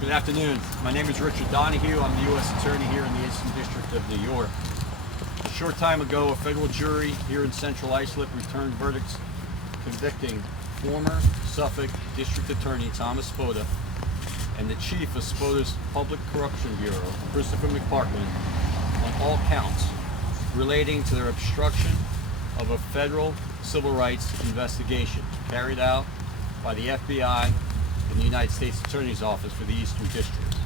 Good afternoon. My name is Richard Donahue. I'm the U.S. Attorney here in the Eastern District of New York. A short time ago, a federal jury here in Central Islip returned verdicts convicting former Suffolk District Attorney Thomas Spota and the chief of Spota's Public Corruption Bureau, Christopher McPartland, on all counts relating to their obstruction of a federal civil rights investigation carried out by the FBI and the United States Attorney's Office for the Eastern District.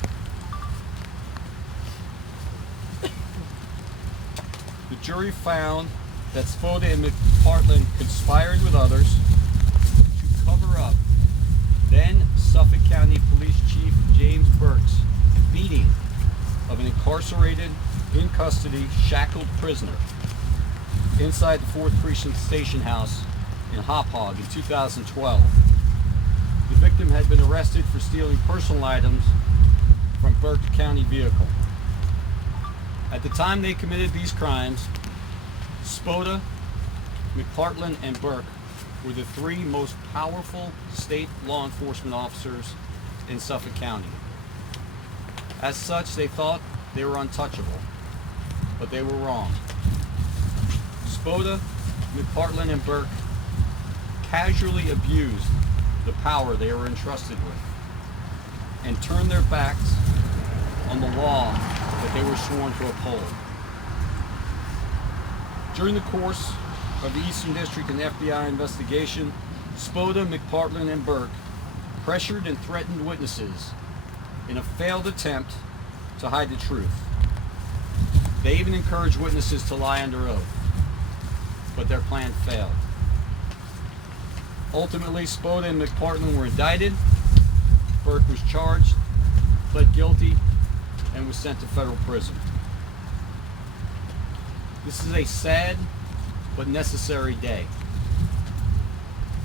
The jury found that Spota and McPartland conspired with others to cover up then Suffolk County Police Chief James Burke's beating of an incarcerated, in custody, shackled prisoner inside the 4th Precinct Station House in Hop Hog in 2012. The victim had been arrested for stealing personal items from Burke County vehicle. At the time they committed these crimes, Spota, McPartland, and Burke were the 3 most powerful state law enforcement officers in Suffolk County. As such, they thought they were untouchable, but they were wrong. Spota, McPartland, and Burke casually abused the power they were entrusted with and turned their backs on the law that they were sworn to uphold. During the course of the Eastern District and FBI investigation, Spota, McPartland, and Burke pressured and threatened witnesses in a failed attempt to hide the truth. They even encouraged witnesses to lie under oath, but their plan failed. Ultimately, Spota and McPartland were indicted. Burke was charged, pled guilty, and was sent to federal prison. This is a sad but necessary day.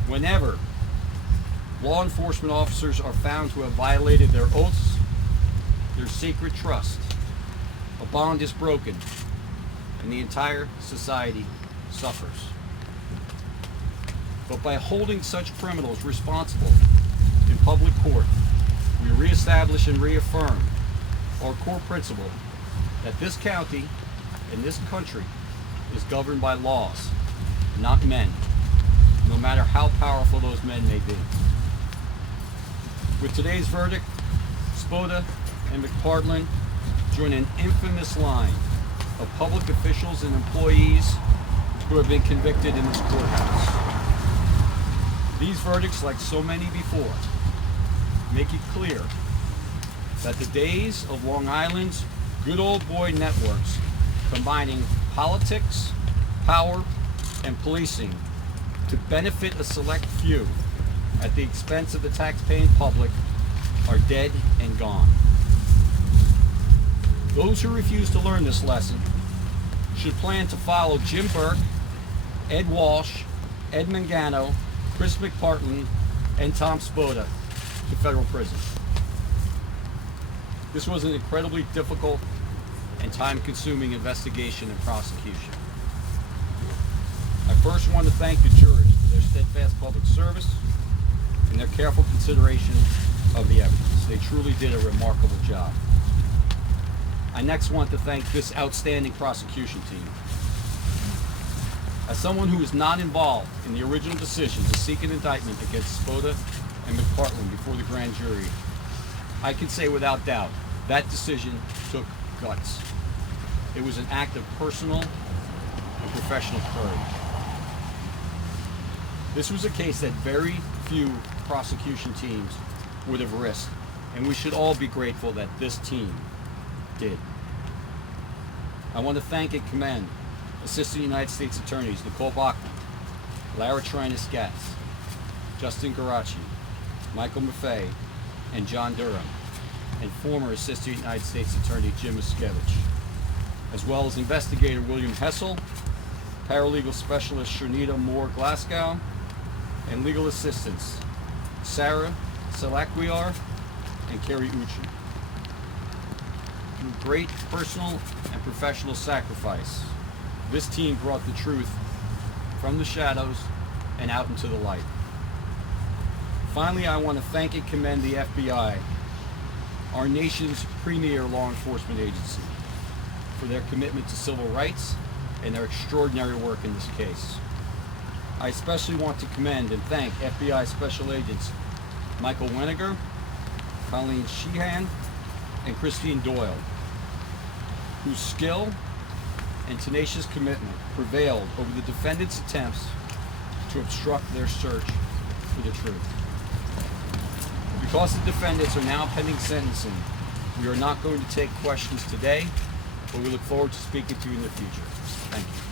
Whenever law enforcement officers are found to have violated their oaths, their sacred trust, a bond is broken, and the entire society suffers. But by holding such criminals responsible in public court, we reestablish and reaffirm our core principle that this county and this country is governed by laws, not men, no matter how powerful those men may be. With today's verdict, Spota and McPartland join an infamous line of public officials and employees who have been convicted in this courthouse. These verdicts, like so many before, make it clear that the days of Long Island's good old boy networks combining politics, power, and policing to benefit a select few at the expense of the tax-paying public are dead and gone. Those who refuse to learn this lesson should plan to follow Jim Burke, Ed Walsh, Ed Mangano, Chris McPartland, and Tom Spota to federal prison. This was an incredibly difficult and time-consuming investigation and prosecution. I first want to thank the jurors for their steadfast public service and their careful consideration of the evidence. They truly did a remarkable job. I next want to thank this outstanding prosecution team. As someone who was not involved in the original decision to seek an indictment against Spota and McPartland before the grand jury, I can say without doubt that decision took guts. It was an act of personal and professional courage. This was a case that very few prosecution teams would have risked, and we should all be grateful that this team did. I want to thank and commend Assistant United States Attorneys Nicole Bachman, Lara Trinas-Gatz, Justin Garaci, Michael Maffei, and John Durham, and former Assistant United States Attorney Jim Miskevich, as well as Investigator William Hessel, Paralegal Specialist Shanita Moore Glasgow, and legal assistants Sarah Salakwiar and Carrie Ucci. Through great personal and professional sacrifice, this team brought the truth from the shadows and out into the light. Finally, I want to thank and commend the FBI our nation's premier law enforcement agency, for their commitment to civil rights and their extraordinary work in this case. I especially want to commend and thank FBI Special Agents Michael Weniger, Colleen Sheehan, and Christine Doyle, whose skill and tenacious commitment prevailed over the defendants' attempts to obstruct their search for the truth. Because the defendants are now pending sentencing, we are not going to take questions today, but we look forward to speaking to you in the future. Thank you.